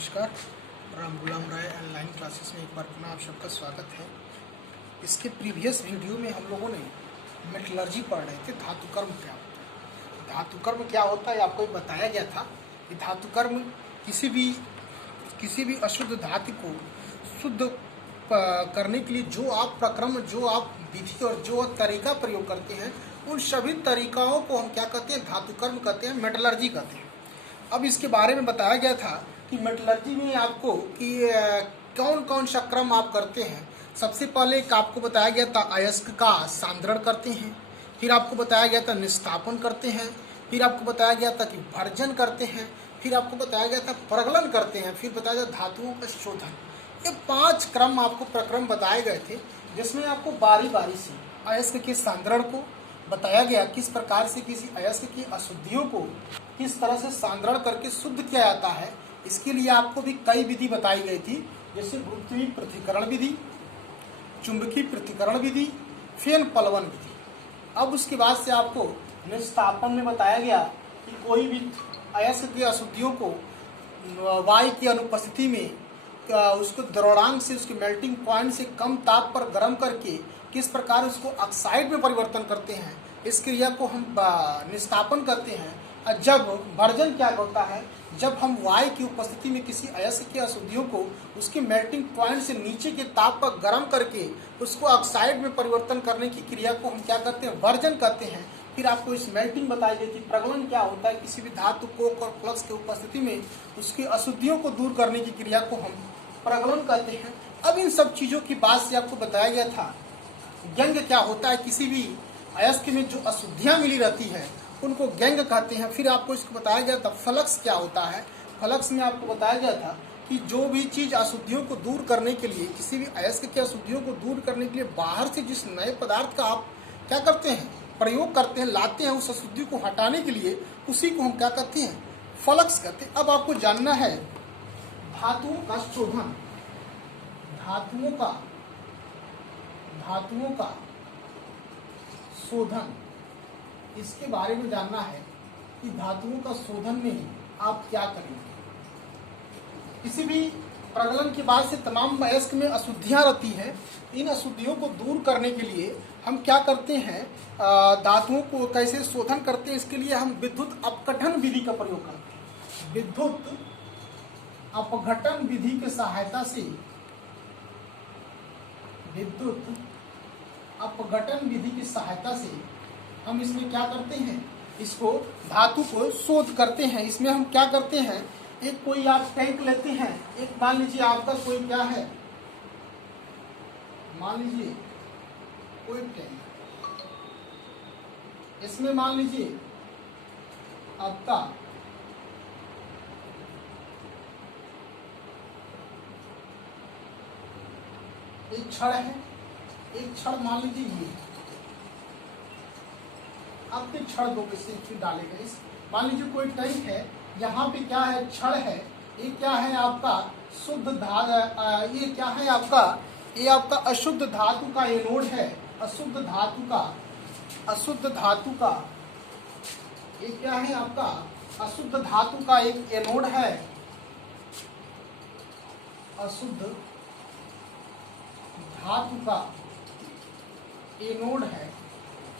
नमस्कार। राम गुलाम राय online classes में एक बार पुनः आप सबका स्वागत है। इसके प्रीवियस वीडियो में हम लोगों ने मेटलर्जी पढ़ रहे थे। धातुकर्म क्या होता है, धातुकर्म क्या होता है आपको बताया गया था कि धातुकर्म किसी भी अशुद्ध धातु को शुद्ध करने के लिए जो आप प्रक्रम, जो आप विधि और जो तरीका प्रयोग करते हैं, उन सभी तरीकाओं को हम क्या कहते हैं, धातुकर्म कहते हैं, मेटलर्जी कहते हैं। अब इसके बारे में बताया गया था कि मेटलर्जी में आपको कि कौन कौन सा क्रम आप करते हैं। सबसे पहले एक आपको बताया गया था अयस्क का सांद्रण करते हैं, फिर आपको बताया गया था निस्तापन करते हैं, फिर आपको बताया गया था कि भर्जन करते हैं, फिर आपको बताया गया था प्रगलन करते हैं, फिर बताया गया धातुओं का शोधन। ये 5 क्रम आपको प्रक्रम बताए गए थे, जिसमें आपको बारी बारी से अयस्क के सांद्रण को बताया गया, किस प्रकार से किसी अयस्क की अशुद्धियों को किस तरह से सांद्रण करके शुद्ध किया जाता है। इसके लिए आपको भी कई विधि बताई गई थी, जैसे गुरुत्वीय पृथक्करण विधि, चुंबकीय पृथक्करण विधि, फेन पलवन विधि। अब उसके बाद से आपको निस्तापन में बताया गया कि कोई भी अयस्क की अशुद्धियों को वायु की अनुपस्थिति में उसको द्रवणांक से, उसके मेल्टिंग पॉइंट से कम ताप पर गर्म करके किस प्रकार उसको ऑक्साइड में परिवर्तन करते हैं। इस क्रिया को हम निस्तापन करते हैं। और जब भर्जन क्या होता है, जब हम वायु की उपस्थिति में किसी अयस्क की अशुद्धियों को उसके मेल्टिंग पॉइंट से नीचे के ताप पर गर्म करके उसको ऑक्साइड में परिवर्तन करने की क्रिया को हम क्या करते हैं, भर्जन कहते हैं। फिर आपको इस मेल्टिंग बताई गई थी। प्रगलन क्या होता है, किसी भी धातु कोक और फ्लक्स की उपस्थिति में उसकी अशुद्धियों को दूर करने की क्रिया को हम प्रगलन कहते हैं। अब इन सब चीज़ों की बात से आपको बताया गया था व्यंग क्या होता है, किसी भी अयस्क में जो अशुद्धियाँ मिली रहती है उनको व्यंग कहते हैं। फिर आपको इसको बताया गया था फ्लक्स क्या होता है। फ्लक्स में आपको बताया गया था कि जो भी चीज़ अशुद्धियों को दूर करने के लिए, किसी भी अयस्क की अशुद्धियों को दूर करने के लिए बाहर से जिस नए पदार्थ का आप क्या करते हैं, प्रयोग करते हैं, लाते हैं उस अशुद्धि को हटाने के लिए, उसी को हम क्या कहते हैं, फ्लक्स कहते हैं। अब आपको जानना है धातुओं का शोधन, धातुओं का शोधन, इसके बारे में जानना है कि धातुओं का शोधन में आप क्या करेंगे। किसी भी प्रगलन के बाद से तमाम अयस्क में अशुद्धियां रहती हैं। इन अशुद्धियों को दूर करने के लिए हम क्या करते हैं, धातुओं को कैसे शोधन करते हैं। इसके लिए हम विद्युत अपघटन विधि का प्रयोग करते हैं। विद्युत अपघटन विधि की सहायता से, विद्युत अपघटन विधि की सहायता से हम इसमें क्या करते हैं, इसको धातु को शोध करते हैं। इसमें हम क्या करते हैं, एक कोई आप टैंक लेते हैं, एक मान लीजिए आपका कोई क्या है, मान लीजिए कोई टैंक, इसमें मान लीजिए आपका एक छड़ है, एक छड़ मान लीजिए ये आपके छड़ दो से डालेगा। इस मान लीजिए कोई टैंक है, यहाँ पे क्या है, छड़ है, ये क्या है आपका शुद्ध धातु, ये क्या है आपका, ये आपका अशुद्ध धातु का एनोड है, अशुद्ध धातु का ये क्या है आपका, अशुद्ध धातु का एक एनोड है, अशुद्ध धातु का एनोड है,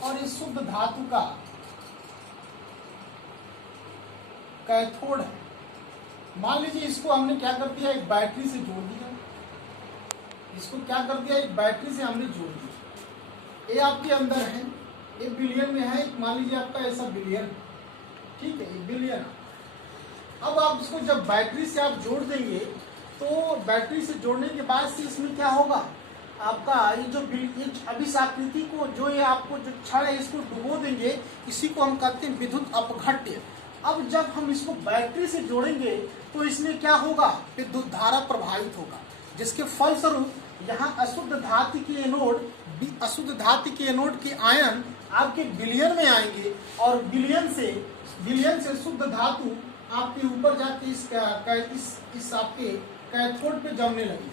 और इस शुद्ध धातु का कैथोड है। मान लीजिए इसको हमने क्या कर दिया, एक बैटरी से जोड़ दिया, इसको क्या कर दिया, एक बैटरी से हमने जोड़ दिया। ये आपके अंदर है, ये बिलियन में है, मान लीजिए आपका ऐसा बिलियन, ठीक है, ये बिलियन। अब आप इसको जब बैटरी से आप जोड़ देंगे, तो बैटरी से जोड़ने के बाद से इसमें क्या होगा, आपका ये जो अब इस आकृति को, जो ये आपको जो छड़ है, इसको डुबो देंगे, इसी को हम कहते हैं विद्युत अपघट्य। अब जब हम इसको बैटरी से जोड़ेंगे तो इसमें क्या होगा, विद्युत धारा प्रभावित होगा, जिसके फलस्वरूप यहाँ अशुद्ध धातु के एनोड के आयन आपके बिलियन में आएंगे, और बिलियन से शुद्ध धातु आपके ऊपर जाके इस आपके कैथोड पे जमने लगेगी।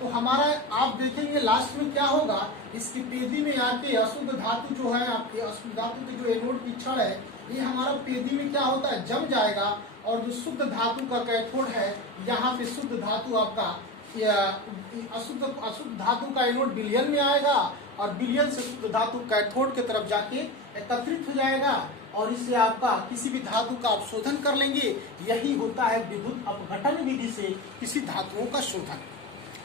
तो हमारा आप देखेंगे लास्ट में क्या होगा, इसकी पेदी में आके अशुद्ध धातु जो है, आपके अशुद्ध धातु की जो एनोड की छड़ है, ये हमारा पेदी में क्या होता है, जम जाएगा, और जो शुद्ध धातु का कैथोड है यहाँ पे शुद्ध धातु आपका अशुद्ध अशुद्ध धातु का एनोड विलयन में आएगा और विलयन से शुद्ध धातु कैथोड की तरफ जाके एकत्रित हो जाएगा और इससे आपका किसी भी धातु का आप शोधन कर लेंगे। यही होता है विद्युत अपघटन विधि से किसी धातुओं का शोधन।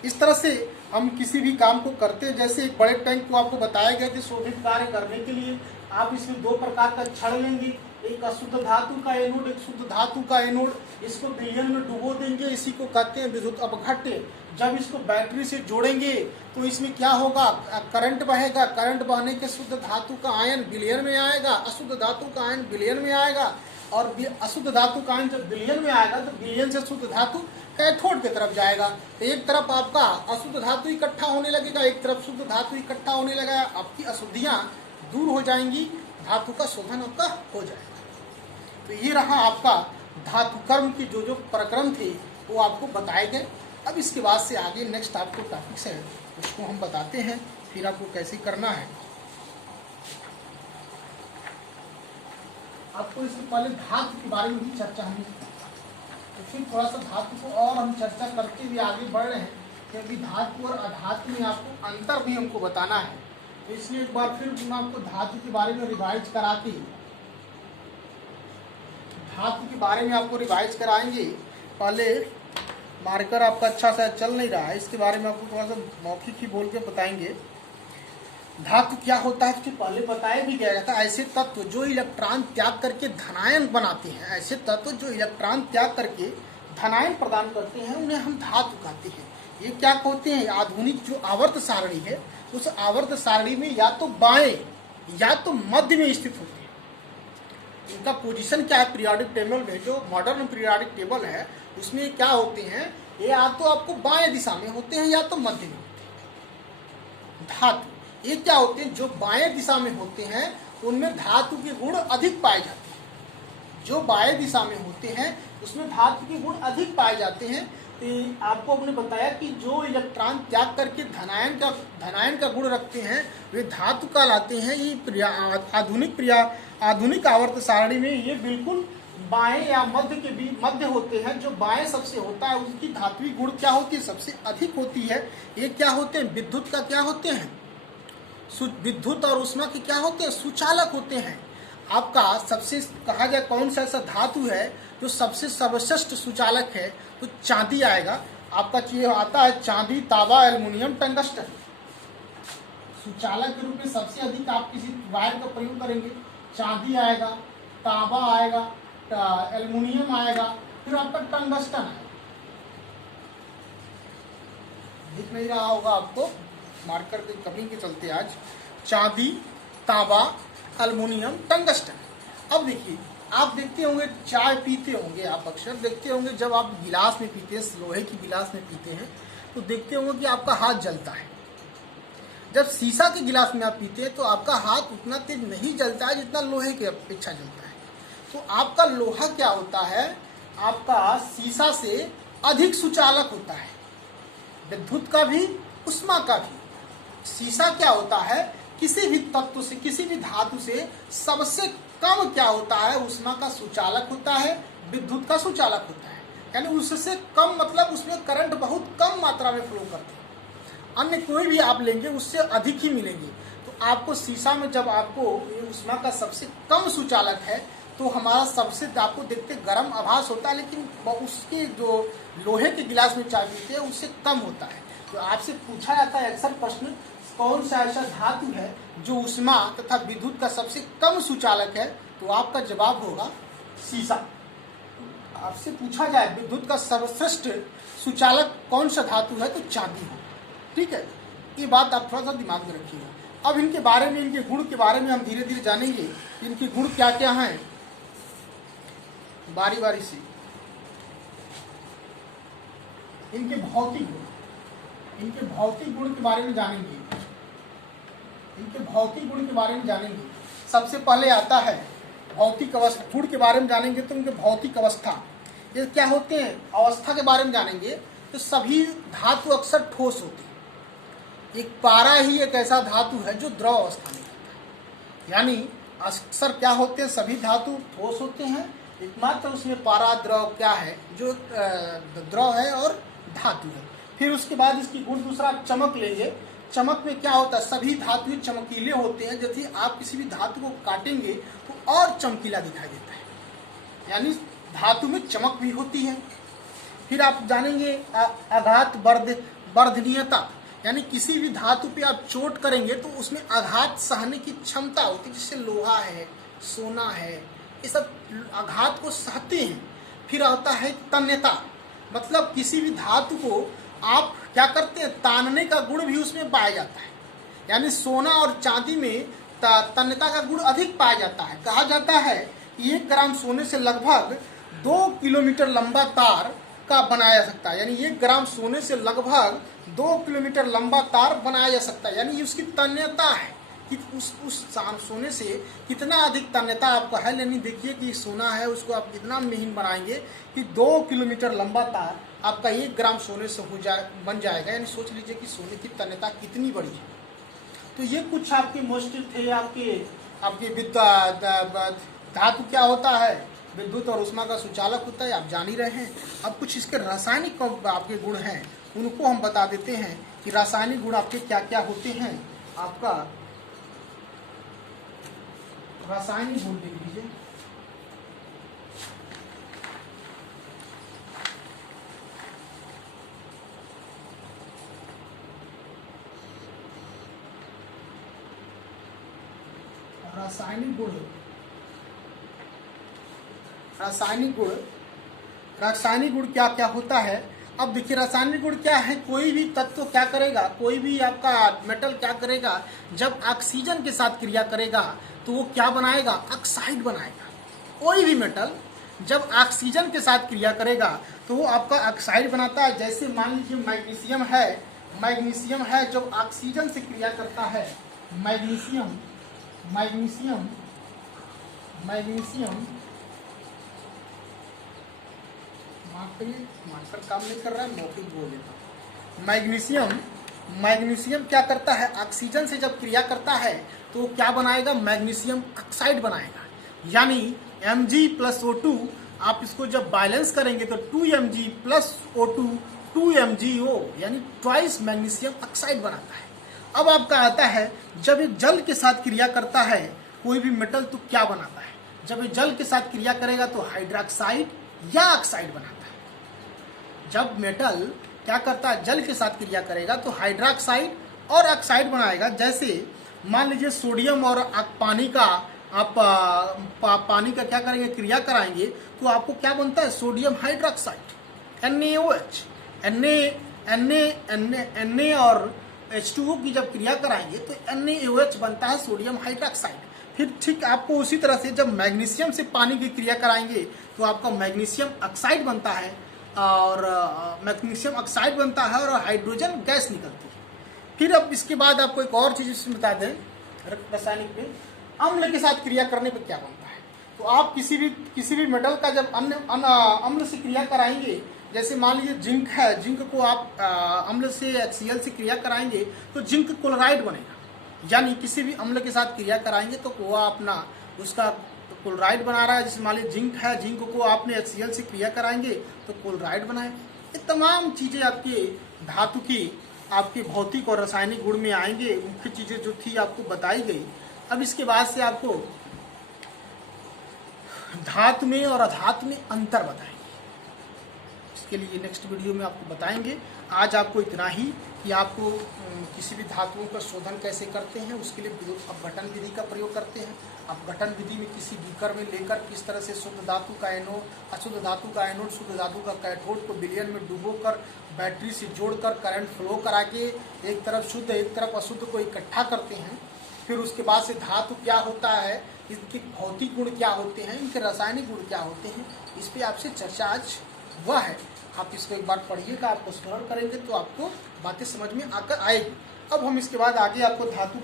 इस तरह से हम किसी भी काम को करते हैं। जैसे एक बड़े टैंक को आपको बताया गया कि शोधित कार्य करने के लिए आप इसमें दो प्रकार का छड़ लेंगे, एक अशुद्ध धातु का एनोड, एक शुद्ध धातु का एनोड। इसको विलयन में डुबो देंगे, इसी को कहते हैं विद्युत अपघट्य। जब इसको बैटरी से जोड़ेंगे तो इसमें क्या होगा, करंट बहेगा। करंट बहने के शुद्ध धातु का आयन विलयन में आएगा, अशुद्ध धातु का आयन विलयन में आएगा और अशुद्ध धातु का आयन जब विलयन में आएगा तो विलयन से शुद्ध धातु कैथोड की तरफ जाएगा। तो एक तरफ आपका अशुद्ध धातु इकट्ठा होने लगेगा, एक तरफ शुद्ध धातु इकट्ठा होने लगेगा। आपकी अशुद्धियां दूर हो जाएंगी, धातु का शोधन आपका हो जाएगा। तो ये रहा आपका धातु कर्म की जो प्रक्रम थे वो आपको बताए गए। अब इसके बाद से आगे नेक्स्ट आपको टॉपिक्स है उसको हम बताते हैं, फिर आपको कैसे करना है। आपको इससे पहले धातु के बारे में भी चर्चा हुई, तो फिर थोड़ा सा धातु को और हम चर्चा करते हुए आगे बढ़ रहे हैं, क्योंकि धातु और अधातु में आपको अंतर भी हमको बताना है। तो इसलिए एक बार फिर मैं आपको धातु के बारे में रिवाइज कराती, धातु के बारे में आपको रिवाइज कराएंगे। पहले मार्कर आपका अच्छा सा चल नहीं रहा है, इसके बारे में आपको थोड़ा सा मौखिक ही बोल के बताएंगे। धातु क्या होता है उसके पहले बताया भी गया था। ऐसे तत्व जो इलेक्ट्रॉन त्याग करके धनायन बनाते हैं, ऐसे तत्व जो इलेक्ट्रॉन त्याग करके धनायन प्रदान करते हैं, उन्हें हम धातु कहते हैं। ये क्या कहते हैं, आधुनिक जो आवर्त सारणी है उस आवर्त सारणी में या तो बाएं या तो मध्य में स्थित होते हैं। इनका पोजीशन क्या है पीरियोडिक टेबल में, जो मॉडर्न पीरियोडिक टेबल है उसमें क्या होते हैं, ये या तो आपको बाएं दिशा में होते हैं या तो मध्य में होते हैं। धातु ये क्या होते हैं, जो बाएं दिशा में होते हैं उनमें धातु के गुण अधिक पाए जाते हैं। जो बाएं दिशा में होते हैं उसमें धातु के गुण अधिक पाए जाते हैं। तो आपको हमने बताया कि जो इलेक्ट्रॉन त्याग करके धनायन का गुण रखते हैं वे धातु कहलाते हैं। ये आधुनिक आवर्त सारणी में ये बिल्कुल बाएं या मध्य के बीच मध्य होते हैं। जो बाएं सबसे होता है उसकी धात्विक गुण क्या होती है, सबसे अधिक होती है। ये क्या होते हैं, विद्युत का क्या होते हैं, विद्युत और ऊष्मा के क्या होते हैं, सुचालक होते हैं। आपका सबसे कहा जाए कौन सा ऐसा धातु है जो सबसे सर्वश्रेष्ठ सुचालक है, तो चांदी आएगा। आपका ये आता है चांदी, तांबा, एल्युमिनियम, टंगस्टन। सुचालक के रूप में सबसे अधिक आप किसी वायर का प्रयोग करेंगे, चांदी आएगा, तांबा आएगा, एल्युमिनियम आएगा, फिर आपका टंगस्टन आएगा। दिख नहीं रहा होगा आपको, मार्कर की कमी के चलते आज चांदी, तांबा, एल्युमिनियम, टंगस्टन। अब देखिए, आप देखते होंगे चाय पीते होंगे, आप अक्सर देखते होंगे जब आप गिलास में पीते हैं, लोहे की गिलास में पीते हैं, तो देखते होंगे कि आपका हाथ जलता है। जब शीशा के गिलास में आप पीते हैं तो आपका हाथ उतना तेज नहीं जलता है जितना लोहे के अपेक्षा जलता है। तो आपका लोहा क्या होता है, आपका शीशा से अधिक सुचालक होता है, विद्युत का भी ऊष्मा का भी। शीशा क्या होता है, किसी भी तत्व से, किसी भी धातु से सबसे कम क्या होता है, ऊष्मा का सुचालक होता है, विद्युत का सुचालक होता है। यानी उससे कम मतलब उसमें करंट बहुत कम मात्रा में फ्लो करते हैं। अन्य कोई भी आप लेंगे उससे अधिक ही मिलेंगे। तो आपको शीशा में जब आपको ये ऊष्मा का सबसे कम सुचालक है तो हमारा सबसे आपको देखते गर्म आभास होता है, लेकिन उसके जो लोहे के गिलास में चाय पीते हैं उससे कम होता है। तो आपसे पूछा जाता है अक्सर प्रश्न, कौन सा ऐसा धातु है जो ऊष्मा तथा विद्युत का सबसे कम सुचालक है, तो आपका जवाब होगा शीशा। आपसे पूछा जाए विद्युत का सर्वश्रेष्ठ सुचालक कौन सा धातु है, तो चांदी होगा। ठीक है, ये बात आप थोड़ा सा दिमाग में रखिएगा। अब इनके बारे में, इनके गुण के बारे में हम धीरे धीरे जानेंगे, इनके गुण क्या क्या हैं, बारी बारी से। इनके भौतिक गुण, इनके भौतिक गुण के बारे में जानेंगे, इनके भौतिक गुण के बारे में जानेंगे। सबसे पहले आता है भौतिक अवस्था। गुण के बारे में जानेंगे तो इनके भौतिक अवस्था, ये क्या होते हैं, अवस्था के बारे में जानेंगे। तो सभी धातु अक्सर ठोस होते हैं। एक पारा ही एक ऐसा धातु है जो द्रव अवस्था में रहता है। यानी अक्सर क्या होते हैं, सभी धातु ठोस होते हैं एकमात्र उसमें पारा द्रव क्या है, जो द्रव है और धातु है। फिर उसके बाद इसकी गुण दूसरा आप चमक लेंगे। चमक में क्या होता है, सभी धातु चमकीले होते हैं। यदि आप किसी भी धातु को काटेंगे तो और चमकीला दिखाई देता है, यानी धातु में चमक भी होती है। फिर आप जानेंगे आघात वर्धनीयता, यानी किसी भी धातु पे आप चोट करेंगे तो उसमें आघात सहने की क्षमता होती है, जैसे लोहा है, सोना है, ये सब आघात को सहते हैं। फिर आता है तन्यता, मतलब किसी भी धातु को आप क्या करते हैं, तानने का गुण भी उसमें पाया जाता है। यानी सोना और चांदी में तन्यता का गुण अधिक पाया जाता है। कहा जाता है कि 1 ग्राम सोने से लगभग 2 किलोमीटर लंबा तार का बनाया जा सकता है। यानी 1 ग्राम सोने से लगभग 2 किलोमीटर लंबा तार बनाया जा सकता है। यानी उसकी तन्यता है कि उस सोने से कितना अधिक तन्यता आपका है। यानी देखिए कि सोना है, उसको आप कितना महीन बनाएंगे कि 2 किलोमीटर लंबा तार आपका 1 ग्राम सोने से बन जाएगा। यानी सोच लीजिए कि सोने की तन्यता कितनी बड़ी है। तो ये कुछ आपके मोस्ट थे, आपके धातु क्या होता है, विद्युत और ऊष्मा का सुचालक होता है, आप जान ही रहे हैं। अब कुछ इसके रासायनिक आपके गुण हैं, उनको हम बता देते हैं कि रासायनिक गुण आपके क्या क्या होते हैं। आपका रासायनिक गुण देख लीजिए। रासायनिक गुण, रासायनिक गुण क्या क्या होता है। अब देखिए रासायनिक गुण क्या है, कोई भी तत्व क्या करेगा, कोई भी आपका मेटल क्या करेगा, जब ऑक्सीजन के साथ क्रिया करेगा तो वो क्या बनाएगा, ऑक्साइड बनाएगा। कोई भी मेटल जब ऑक्सीजन के साथ क्रिया करेगा तो वो आपका ऑक्साइड बनाता है। जैसे मान लीजिए मैग्नीशियम है, जब ऑक्सीजन से क्रिया करता है, मैग्नीशियम मार्कर काम नहीं कर रहा है, मौखिक बोल देता हूं। मैग्नीशियम क्या करता है, ऑक्सीजन से जब क्रिया करता है तो वो क्या बनाएगा, मैग्नीशियम ऑक्साइड बनाएगा। यानी Mg+O2 आप इसको जब बैलेंस करेंगे तो 2Mg+O2 2MgO, यानी ट्वाइस मैग्नीशियम ऑक्साइड बनाता है। अब आपका आता है जब ये जल के साथ क्रिया करता है कोई भी मेटल तो क्या बनाता है, जब ये जल के साथ क्रिया करेगा तो हाइड्रोक्साइड या ऑक्साइड बनाता है। जब मेटल क्या करता है, जल के साथ क्रिया करेगा तो हाइड्रोक्साइड और ऑक्साइड बनाएगा। जैसे मान लीजिए सोडियम और पानी का आप पानी का क्या करेंगे, क्रिया कराएंगे तो आपको क्या बनता है, सोडियम हाइड्रोक्साइड NaOH। Na और H2O की जब क्रिया कराएंगे तो NaOH बनता है, सोडियम हाइड्रोक्साइड। फिर ठीक आपको उसी तरह से जब मैग्नीशियम से पानी की क्रिया कराएंगे तो आपका मैग्नीशियम ऑक्साइड बनता है और मैग्नीशियम ऑक्साइड बनता है और हाइड्रोजन गैस निकलती है। फिर अब इसके बाद आपको एक और चीज इसमें बता दें, रासायनिक में अम्ल के साथ क्रिया करने पर क्या बनता है। तो आप किसी भी मेटल का जब अम्ल से क्रिया कराएंगे, जैसे मान लीजिए जिंक है, जिंक को आप अम्ल से HCl से क्रिया कराएंगे तो जिंक क्लोराइड बनेगा। यानी किसी भी अम्ल के साथ क्रिया कराएंगे तो वो अपना उसका क्लोराइड बना रहा है। जैसे मान लीजिए जिंक है, जिंक को आपने HCl से क्रिया कराएंगे तो क्लोराइड बनाएगा। ये तमाम चीजें आपके धातु की आपके भौतिक और रासायनिक गुण में आएंगे। मुख्य चीजें जो थी आपको बताई गई। अब इसके बाद से आपको धातु में और अधातु में अंतर बताएंगे। इसके लिए नेक्स्ट वीडियो में आपको बताएंगे। आज आपको इतना ही कि आपको किसी भी धातुओं का शोधन कैसे करते हैं, उसके लिए अपघटन विधि का प्रयोग करते हैं। अपघटन विधि में किसी बीकर में लेकर किस तरह से शुद्ध धातु का एनोड, अशुद्ध धातु का एनोड, शुद्ध धातु का कैथोड को विलयन में डुबोकर बैटरी से जोड़कर करंट फ्लो करा के एक तरफ शुद्ध एक तरफ अशुद्ध को इकट्ठा करते हैं। फिर उसके बाद से धातु क्या होता है, इसके भौतिक गुण क्या होते हैं, इनके रासायनिक गुण क्या होते हैं, इस पर आपसे चर्चा आज हुआ है। आप इसको एक बार पढ़िएगा, आपको स्मरण करेंगे तो आपको बातें समझ में आकर आएगी। अब हम इसके बाद आगे आपको धातु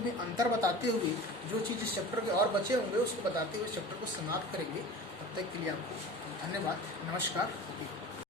में अंतर बताते हुए जो चीज़ इस चैप्टर के और बचे होंगे उसको बताते हुए चैप्टर को समाप्त करेंगे। तब तक के लिए आपको धन्यवाद, नमस्कार।